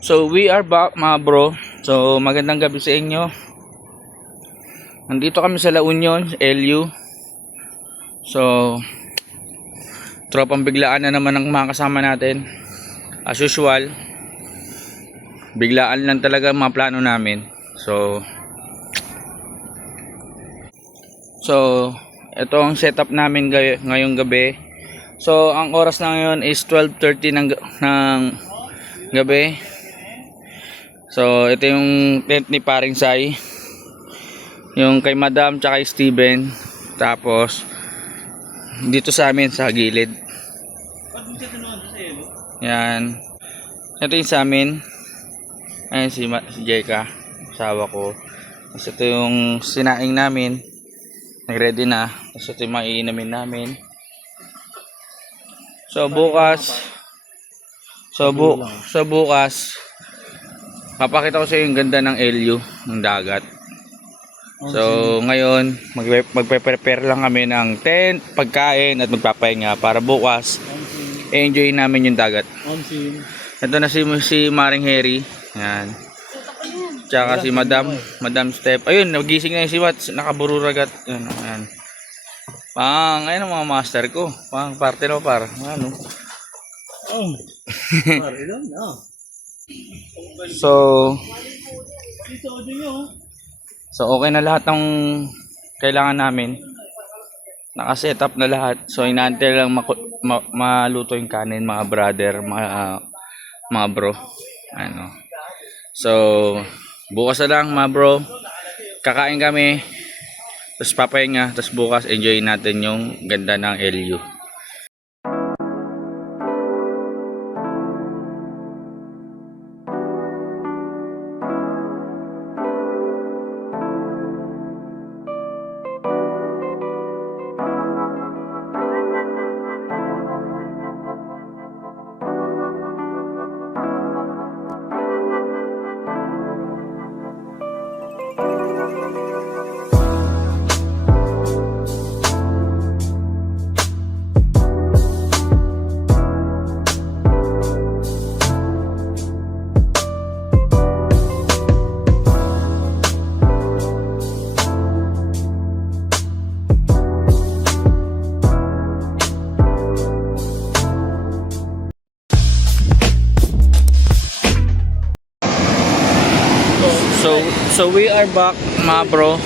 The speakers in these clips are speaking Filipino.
So we are back mga bro. So magandang gabi sa inyo. Nandito kami sa La Union, LU. So tropang biglaan na naman ang mga kasama natin. As usual, biglaan lang talaga mga plano namin. So ito ang setup namin ngayong gabi. So ang oras na ngayon is 12:30 ng gabi. So ito yung tent ni Paring Sai, yung kay Madam tsaka kay Steven. Tapos dito sa amin sa gilid. Yan. Ito yung sa amin. Ayan si Jeka, asawa ko. Tapos ito yung sinaing namin, nag-ready na. Tapos ito yung maiinamin namin. So bukas papakita ko sa iyo yung ganda ng LU, ng dagat. So ngayon magpe-prepare lang kami ng tent, pagkain at magpapahinga para bukas enjoy namin yung dagat. Ito na si Maring Harry. Yan. Tsaka si Madam Steph. Ayun, nagising na yung si Watts, nakabururagat. Yan. Ayun ang mga master ko. Parte na par. Ano? So okay na lahat ng kailangan namin. Naka-set up na lahat. So inaantay lang maluto yung kanin, mga brother, mga bro. Ano. So bukas na lang mga bro. Kakain kami. Tapos papahinga. Tapos bukas enjoy natin yung ganda ng LU. So we are back mga bro.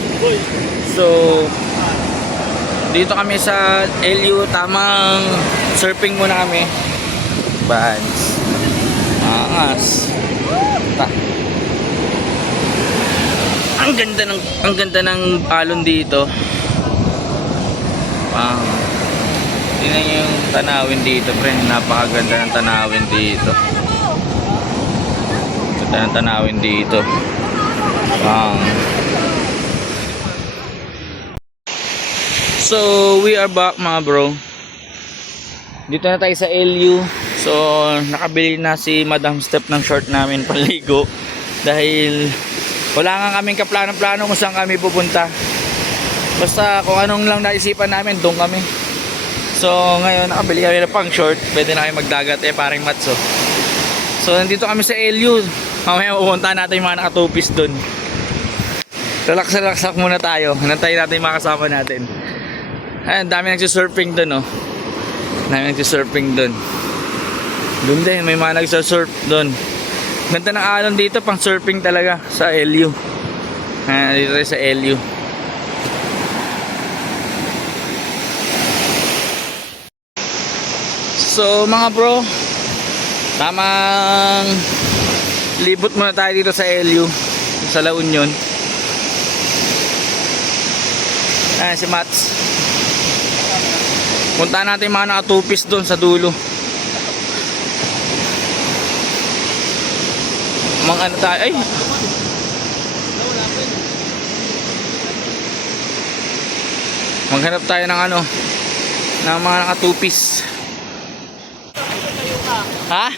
So dito kami sa LU, tamang surfing muna kami. Bands. Angas. Ang ganda ng alon dito. Tingnan niyo yung tanawin dito, friend. Napakaganda ng tanawin dito. Ganda ng tanawin dito. So we are back mga bro. Dito na tayo sa LU. So nakabili na si Madam Steph ng short namin panligo. Dahil wala nga kaming kaplano-plano kung saan kami pupunta. Basta kung anong lang naisipan namin, doon kami. So ngayon nakabili kami na pang short. Pwede na kayo magdagat parang matso. So nandito kami sa LU. Mamaya pupunta natin yung mga nakatupis doon. Relax muna tayo. Nantayin natin yung mga kasama natin. Ayan, dami nagsisurfing doon, oh. Dami nagsisurfing doon. Doon din, may mga nagsisurf doon. Ganda ng alon dito, pang surfing talaga sa LU. Ayan, dito tayo sa LU. So, mga bro, tamang libot muna tayo dito sa LU, sa La Union. Ayan si Mats. Puntahan natin yung mga nakatupis doon sa dulo. Mga ano tayo, ay maghanap tayo ng ano, ng mga nakatupis. Ha?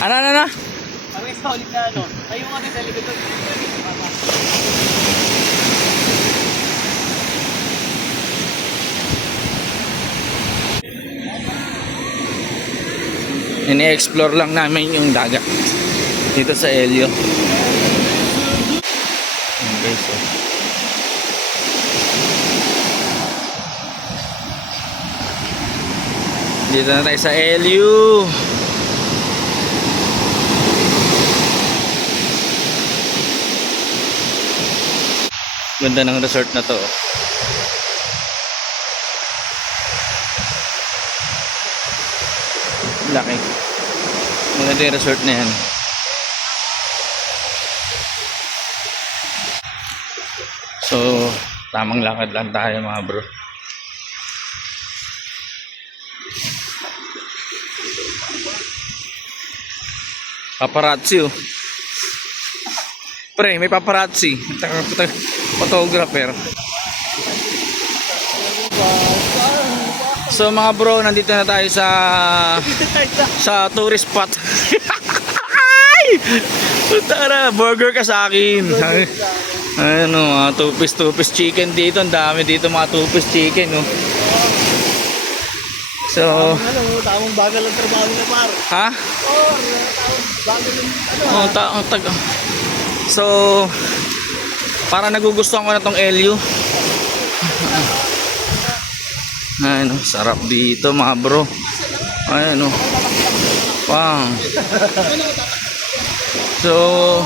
Ano? Parang sa ulit na ano. Tayo nga sa likod doon. Ini-explore lang namin yung dagat dito sa Elio. Okay, so dito na tayo sa Elio. Ganda ng resort na to. Laki. Maganda yung resort na yan. So, tamang lakad lang tayo mga bro. Paparazzi oh. Pre, may paparazzi. Photographer. So mga bro, nandito na tayo sa tourist spot. Tara, burger ka sa akin. Ano, two-piece chicken dito. Ang dami dito mga two-piece chicken, no. So, tamang bagal ang trabaho na par. ha? Oo, tamang bagal ang So, para nagugustuhan ko na tong LU. Ayun, sarap dito mga bro. Ayun, wow. So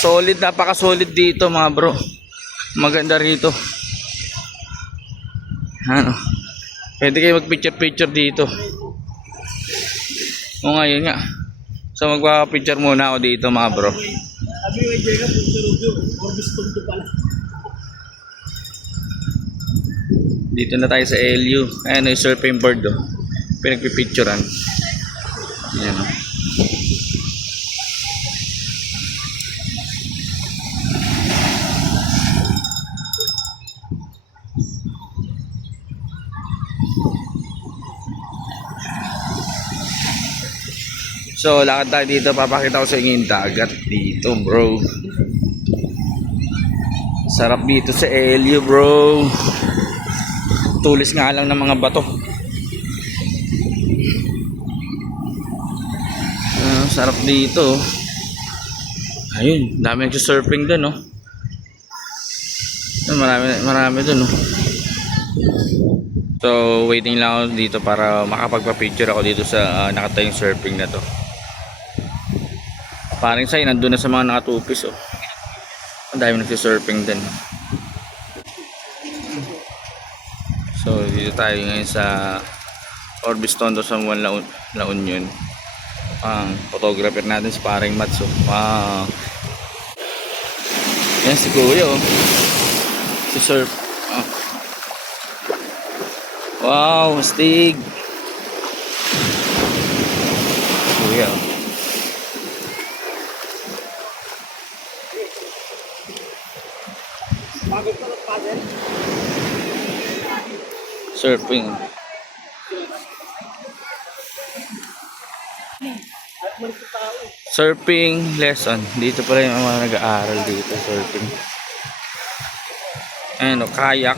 solid, napaka-solid dito mga bro. Maganda rito. Ano? Pwede kayo mag-picture dito. O ngayon nga. So magpa-picture muna ako dito mga bro. Sabi ko ay Jega, gusto pala. Dito na tayo sa LU. Ayan yung surfing board oh. Pinagpipicturean. Ayan oh. So lakad tayo dito. Papakita ko sa inyo yung dagat dito bro. Sarap dito sa LU bro. Tulis nga lang ng mga bato. Sarap dito. Ayun, dami nagsusurfing doon, no. Marami doon, no. So, waiting lang ako dito para makapagpa-picture ako dito sa nakatayong surfing na to. Parang sa'yo, nandun na sa mga nakatupis, oh. Ang dami nagsusurfing doon. So dito tayo ngayon sa Orbis Tondo San Juan La Union. Ang photographer natin si paring Mats. Wow. Yan si Kuya oh. Si surf. Oh. Wow, astig. Kuya oh. Surfing. Surfing lesson. Dito pala yung mga nag-aaral dito surfing. Ano, kayak.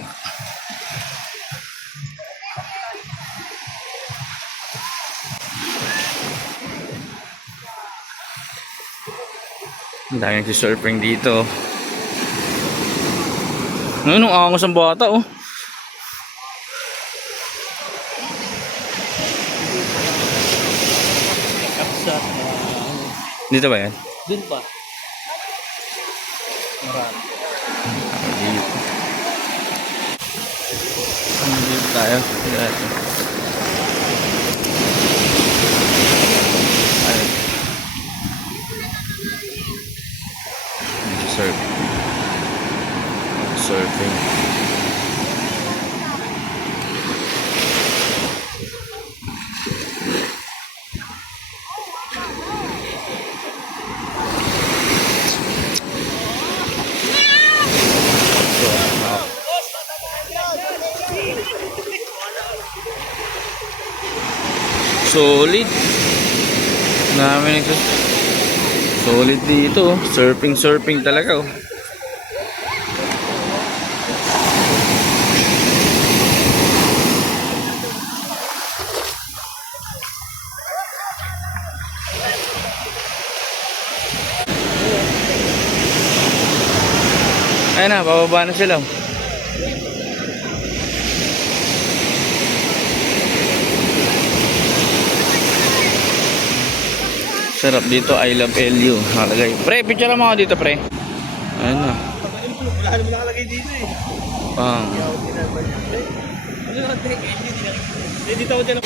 Ang dami nag-surfing dito. Ano, angos ang bata oh. Dito ba yan? Dun pa. Marami. Dito tayo. Surfing. Solid. Dami nito. Solid dito. Surfing talaga oh. na, bababa na sila. Sarap dito, I love LU. Nakalagay. Pre, picture mo ako dito, pre. Ayun na. Wala naman nakalagay dito eh. Pang. Dito ako dyan.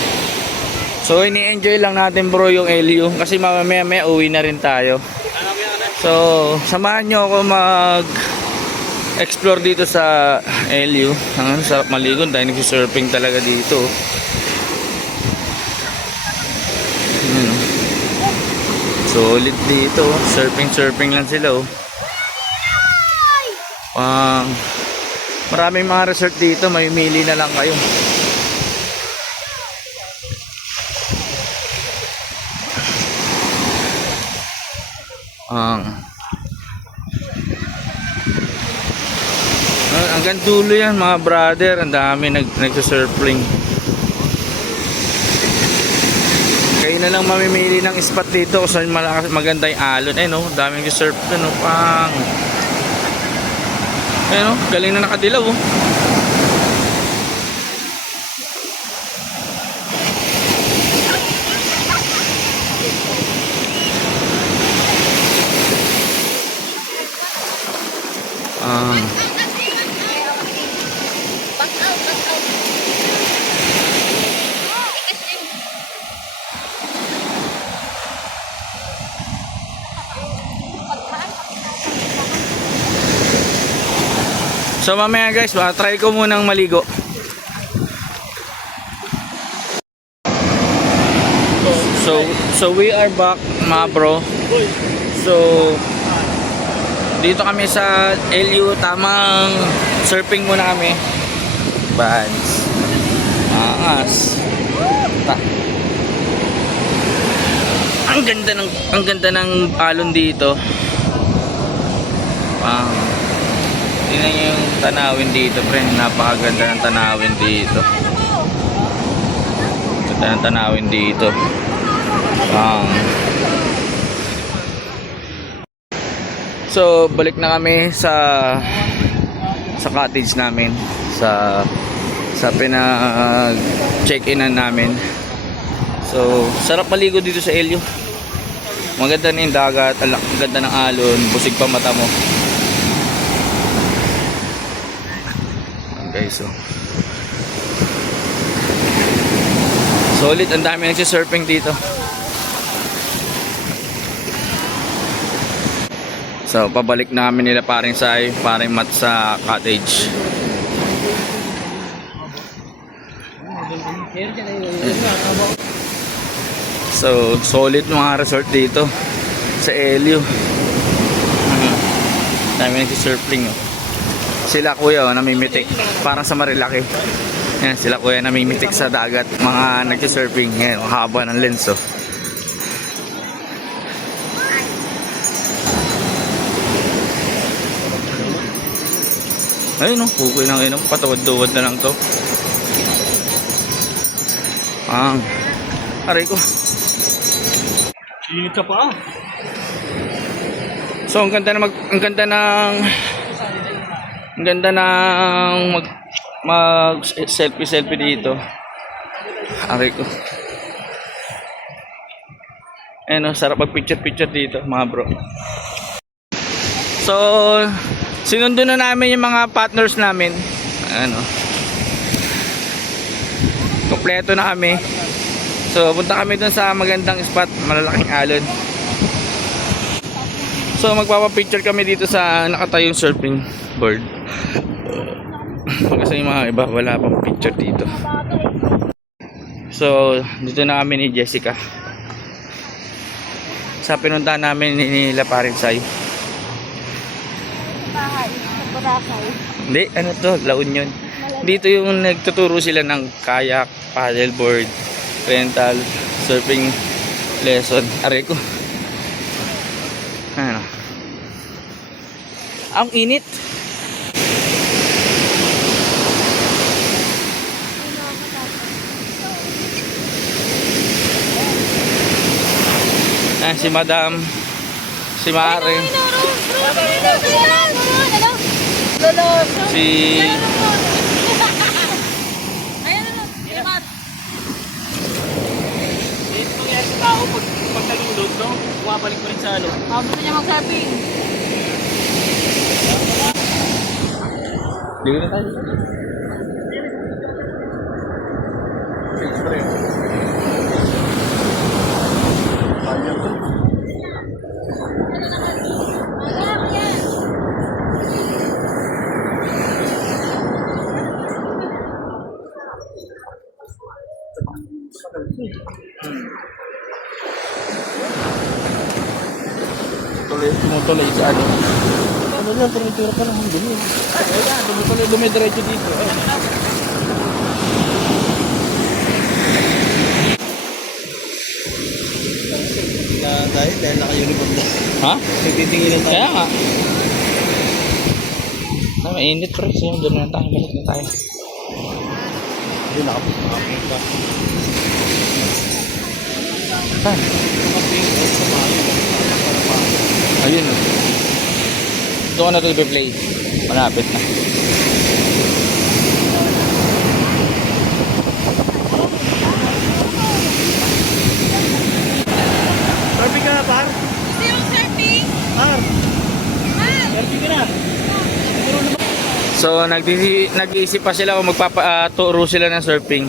So, ini-enjoy lang natin bro yung LU. Kasi mamaya uwi na rin tayo. So, samahan nyo ako mag-explore dito sa LU. Ang sarap maligo dahil nag-surfing talaga dito. Ayan, oh. Solid dito. Surfing lang sila. Oh. Maraming mga resort dito. May mili na lang kayo. Hanggang dulo yan mga brother, ang dami nagsusurfing. Kayo na lang mamimili ng spot dito kung saan maganda yung alon. Eh no, daming nagsusurf doon, no, pang. Eh no, galing na nakadilaw, oh. So mamaya guys, try ko munang maligo. So we are back mga bro. So dito kami sa LU, tamang surfing muna kami. Bands. Angas. Ang ganda ng alon dito. Tingnan nyo yung tanawin dito, pre. Napakaganda ng tanawin dito. Ganda ng tanawin dito. So, balik na kami sa cottage namin. Sa pinag-check-inan namin. So, sarap maligo dito sa LU. Maganda na yung dagat, ang ganda ng alon, busig pa mata mo. Guys, so solid, ang dami nagsisurfing dito. So pabalik namin nila paring Sai, paring Mat sa cottage. So solid mga resort dito sa LU. Dami nagsisurfing, oh. Sila kuya, oh, namimitik parang sa Marilaki. Yan, sila kuya namimitik sa dagat, mga nagsisurfing. Yan, ang haba ng lens, oh. Ayun, oh, pukoy ng inom, patawad-tuwad na lang to. Aray ko. Init ka pa. So ang ganda ng mag selfie dito. Aray ko. Ano, sarap mag picture dito mga bro. So sinundo na namin yung mga partners namin. Ano, kompleto na kami. So punta kami dun sa magandang spot, malalaking alon. So magpapapicture kami dito sa nakatayong surfing board. Kasi yung mga iba wala pang picture dito. So dito na kami ni Jessica sa pinuntahan namin nila parin Sai. Hindi, ano to, La Union. Dito yung nagtuturo sila ng kayak, paddleboard, rental, surfing lesson. Aray ko. Ano? Ang init. Si Madam, si Mare. Si... Ayan na lang. Imat. Dito nangyari sa tao pag nalulog, no? Bumabalik pa rin sa ano. Gusto niya mag-surfing. Ligo na tayo. Tumutuloy sa ano. Ano yan, tumitira pa lang ang dumi. Ayan, tumutuloy dumidiretso dito. Dahil naka-uniform na. Ha? Nagtitinginan tayo. Kaya nga. Mainit pre. So, doon na tayo. Balik na tayo. Hindi, nakapunta. Saan? Ayun. Doon na ito i-play. Malapit na. Surfing ka na, par? Gusto yung surfing? Par, Ah! surfing ka na. So, nag-iisip pa sila kung magpapaturo sila ng surfing.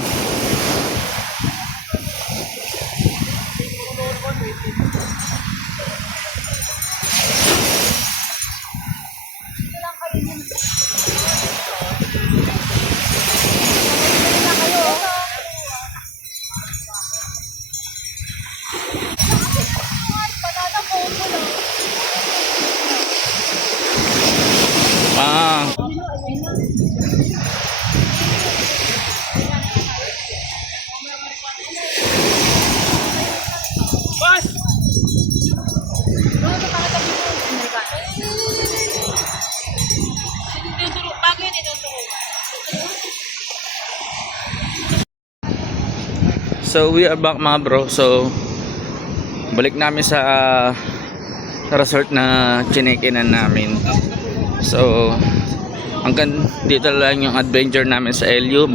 Ah. Bas! Bagay nito turo. So, we are back mga bro. So, balik namin sa resort na chinekinan namin. So, hanggang dito lang yung adventure namin sa LU.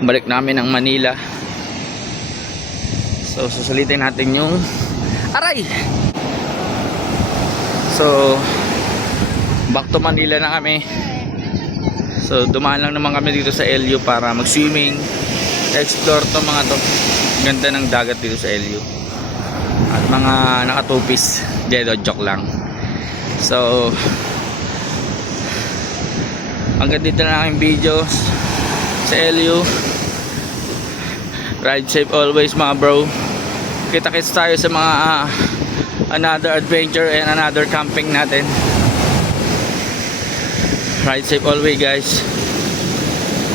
Balik namin ng Manila. So, susulitin natin yung aray! So, back to Manila na kami. So, dumaan lang naman kami dito sa LU para mag-swimming, explore to mga to. Ganda ng dagat dito sa LU. At mga nakatupis. Dedo, joke lang. So, hanggang dito na aking videos sa LU. Ride safe always mga bro. Kita-kits tayo sa mga another adventure and another camping natin. Ride safe always guys.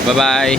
Bye bye.